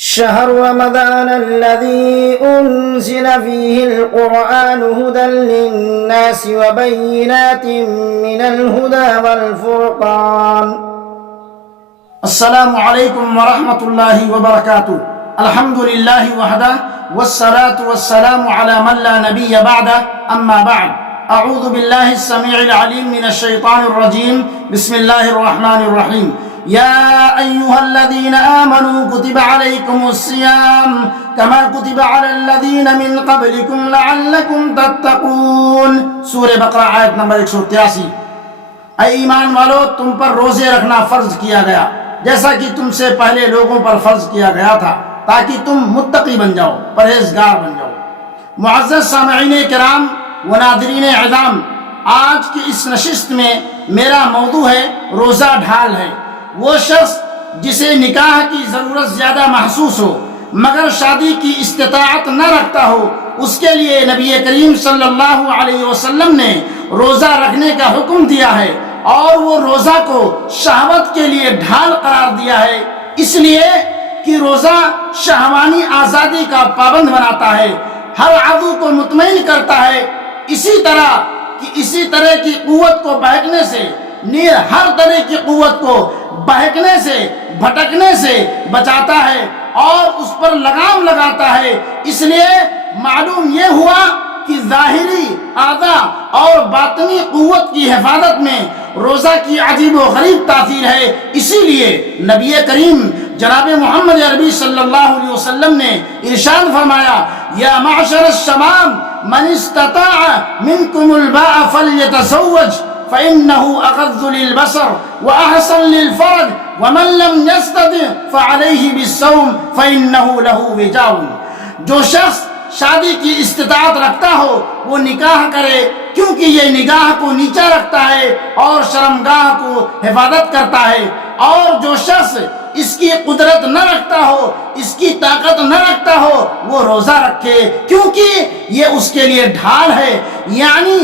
شهر رمضان الذي أنزل فيه القرآن هدى للناس وبينات من الهدى والفرقان. السلام علیکم ورحمۃ اللہ وبرکاتہ. الحمد للہ وحدہ والصلاة والسلام على من لا نبی بعدہ. اما بعد، اعوذ باللہ السمیع العلیم من الشیطان الرجیم. بسم اللہ الرحمن الرحیم. یا ایہا الذین آمنوا کتب علیکم الصیام کما کتب علی الذین من قبلکم لعلکم تتقون. سورہ بقرہ آیت نمبر 183. اے ایمان والو، تم پر روزے رکھنا فرض کیا گیا جیسا کہ تم سے پہلے لوگوں پر فرض کیا گیا تھا، تاکہ تم متقی بن جاؤ، پرہیزگار بن جاؤ. معزز سامعین کرام و ناظرین اعظام، آج کی اس نشست میں میرا موضوع ہے روزہ ڈھال ہے. وہ شخص جسے نکاح کی ضرورت زیادہ محسوس ہو مگر شادی کی استطاعت نہ رکھتا ہو، اس کے لیے نبی کریم صلی اللہ علیہ وسلم نے روزہ رکھنے کا حکم دیا ہے، اور وہ روزہ کو شہوت کے لیے ڈھال قرار دیا ہے، اس لیے کہ روزہ شہوانی آزادی کا پابند بناتا ہے، ہر عضو کو مطمئن کرتا ہے، اسی طرح کی قوت کو بہکنے سے، ہر طرح کی قوت کو بہکنے سے، بھٹکنے سے بچاتا ہے اور اس پر لگام لگاتا ہے. اس لیے معلوم یہ ہوا کہ ظاہری اعضاء اور باطنی قوت کی حفاظت میں روزہ کی عجیب و غریب تاثیر ہے. اسی لیے نبی کریم جناب محمد عربی صلی اللہ علیہ وسلم نے ارشاد فرمایا، یا معشر الشباب من استطاع منکم الباء فلیتزوج فإنه أغض للبصر وأحسن للفرج ومن لم يستطع فعليه بالصوم فإنه له وجاء. جو شخص شادی کی استطاعت رکھتا ہو وہ نکاح کرے، کیونکہ یہ نگاہ کو نیچا رکھتا ہے اور شرمگاہ کو حفاظت کرتا ہے. اور جو شخص اس کی قدرت نہ رکھتا ہو، اس کی طاقت نہ رکھتا ہو، وہ روزہ رکھے، کیونکہ یہ اس کے لیے ڈھال ہے، یعنی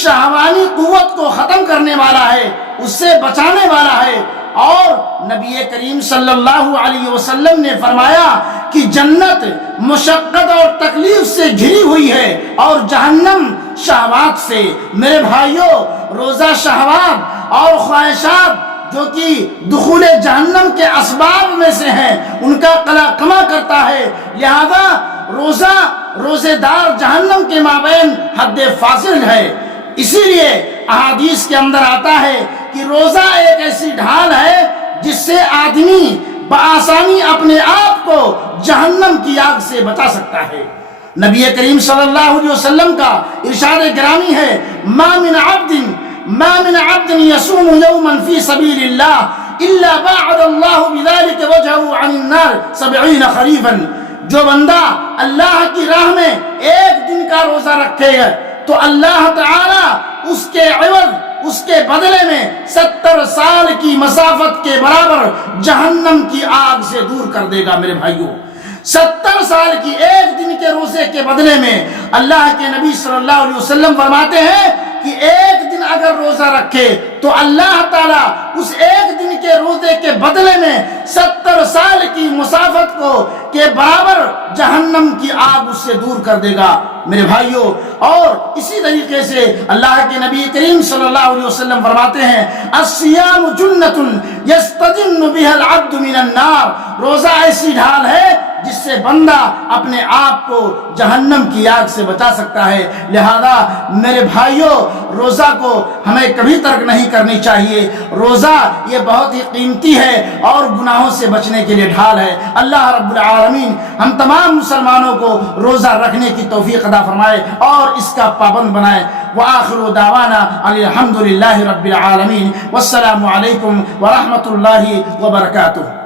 شہوانی قوت کو ختم کرنے والا ہے، اس سے بچانے والا ہے. اور نبی کریم صلی اللہ علیہ وسلم نے فرمایا کہ جنت مشقت اور تکلیف سے گھری ہوئی ہے اور جہنم شہوات سے. میرے بھائیوں، روزہ شہوات اور خواہشات جو کہ دخول جہنم کے اسباب میں سے ہیں ان کا قلع کما کرتا ہے، لہذا روزے دار جہنم کے مابین حد فاصل ہے. اسی لیے احادیث کے اندر آتا ہے کہ روزہ ایک ایسی ڈھال ہے جس سے آدمی بآسانی اپنے آپ کو جہنم کی آگ سے بچا سکتا ہے. نبی کریم صلی اللہ علیہ وسلم کا ارشاد گرامی ہے، ما من عبد يصوم يوما في سبيل الله الا باعد الله بذلك وجهه عن النار 70 خريفا. جو بندہ اللہ کی راہ میں ایک دن کا روزہ رکھے گا تو اللہ تعالی اس کے عوض، اس کے بدلے میں 70 سال کی مسافت کے برابر جہنم کی آگ سے دور کر دے گا. میرے بھائیوں، 70 سال کی ایک دن کے روزے کے بدلے میں اللہ کے نبی صلی اللہ علیہ وسلم فرماتے ہیں کہ ایک دن اگر روزہ رکھے تو اللہ تعالیٰ اس ایک دن کے روزے کے بدلے میں 70 سال کی مسافت کو کے برابر جہنم کی آگ اس سے دور کر دے گا. میرے بھائیوں، اور اسی طریقے سے اللہ کے نبی کریم صلی اللہ علیہ وسلم فرماتے ہیں، الصیام جنۃ یستجن بها العبد من النار. روزہ ایسی ڈھال ہے جس سے بندہ اپنے آپ کو جہنم کی آگ سے بچا سکتا ہے. لہذا میرے بھائیوں، روزہ کو ہمیں کبھی ترک نہیں کرنی چاہیے. روزہ یہ بہت ہی قیمتی ہے اور گناہوں سے بچنے کے لیے ڈھال ہے. اللہ رب العالمین ہم تمام مسلمانوں کو روزہ رکھنے کی توفیق عطا فرمائے اور اس کا پابند بنائے. وآخر دعوانا الحمد للہ رب العالمین. والسلام علیکم ورحمۃ اللہ وبرکاتہ.